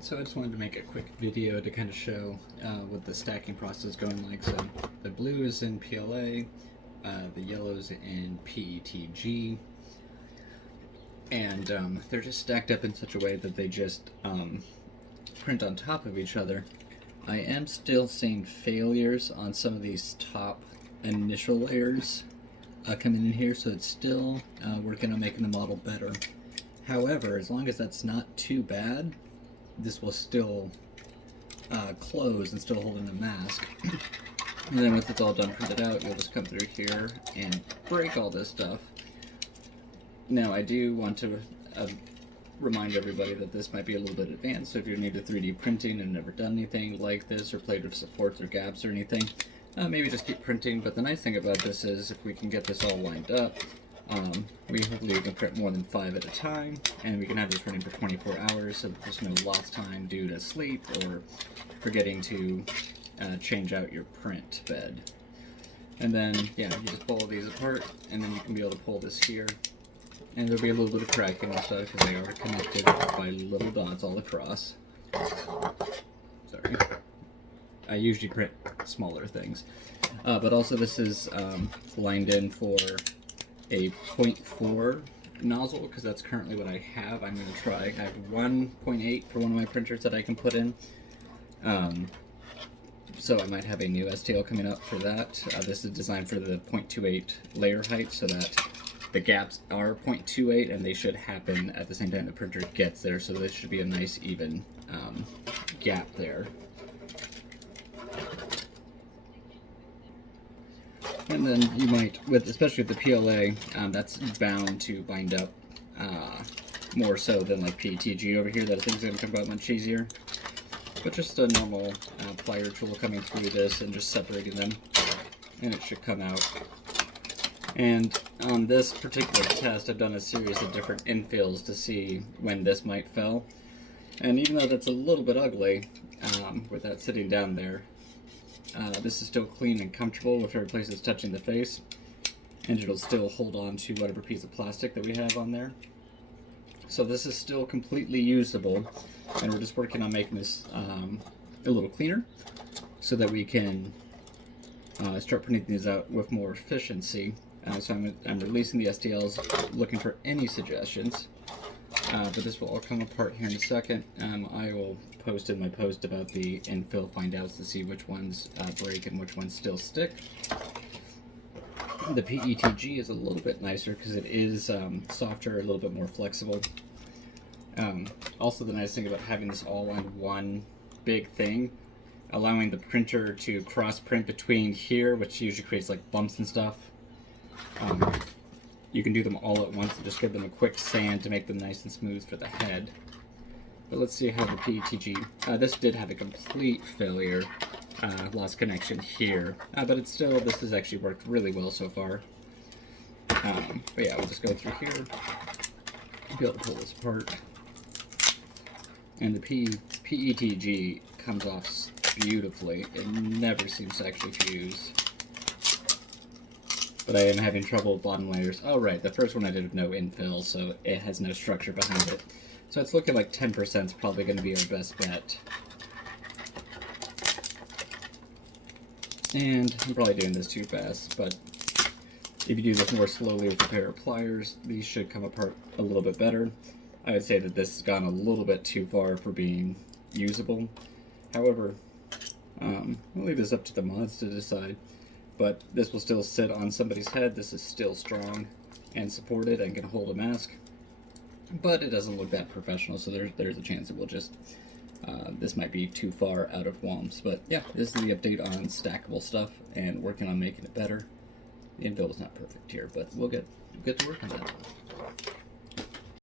So I just wanted to make a quick video to kind of show what the stacking process is going like. So the blue is in PLA, the yellow's in PETG, and they're just stacked up in such a way that they just print on top of each other. I am still seeing failures on some of these top initial layers coming in here, so it's still working on making the model better. However, as long as that's not too bad, this will still close and still hold in the mask. And then once it's all done printed out, you'll just come through here and break all this stuff. Now, I do want to remind everybody that this might be a little bit advanced, so if you're new to 3D printing and never done anything like this or played with supports or gaps or anything, maybe just keep printing. But the nice thing about this is if we can get this all lined up, we hopefully can print more than 5 at a time, and we can have this running for 24 hours so that there's no lost time due to sleep or forgetting to change out your print bed. And then, yeah, you just pull these apart, and then you can be able to pull this here. And there'll be a little bit of cracking and stuff because they are connected by little dots all across. Sorry. I usually print smaller things. But also this is lined in for a 0.4 nozzle because that's currently what I have. I'm going to try. I have 1.8 for one of my printers that I can put in. So I might have a new STL coming up for that. This is designed for the 0.28 layer height so that the gaps are 0.28 and they should happen at the same time the printer gets there, so this should be a nice even gap there. And then you might, especially with the PLA, that's bound to bind up more so than like PETG over here. That thing's going to come out much easier. But just a normal plier tool coming through this and just separating them, and it should come out. And on this particular test, I've done a series of different infills to see when this might fail. And even though that's a little bit ugly, with that sitting down there, this is still clean and comfortable with every place it's touching the face, and it'll still hold on to whatever piece of plastic that we have on there. So this is still completely usable, and we're just working on making this a little cleaner so that we can start printing these out with more efficiency. So I'm releasing the STLs, looking for any suggestions. But this will all come apart here in a second. I will post in my post about the infill findouts to see which ones break and which ones still stick. The PETG is a little bit nicer because it is softer, a little bit more flexible. Also, the nice thing about having this all on one big thing, allowing the printer to cross print between here, which usually creates like bumps and stuff. You can do them all at once and just give them a quick sand to make them nice and smooth for the head. But let's see how the PETG, this did have a complete failure, lost connection here, but it's still, this has actually worked really well so far. But yeah, we'll just go through here, be able to pull this apart. And the PETG comes off beautifully. It never seems to actually fuse. But I am having trouble with bottom layers. Oh right, the first one I did with no infill, so it has no structure behind it. So it's looking like 10% is probably going to be our best bet. And I'm probably doing this too fast, but if you do this more slowly with a pair of pliers, these should come apart a little bit better. I would say that this has gone a little bit too far for being usable. However, I'll leave this up to the mods to decide. But this will still sit on somebody's head. This is still strong and supported and can hold a mask. But it doesn't look that professional, so there's a chance it will just, this might be too far out of WOMs. But yeah, this is the update on stackable stuff and working on making it better. The infill is not perfect here, but we'll get to work on that.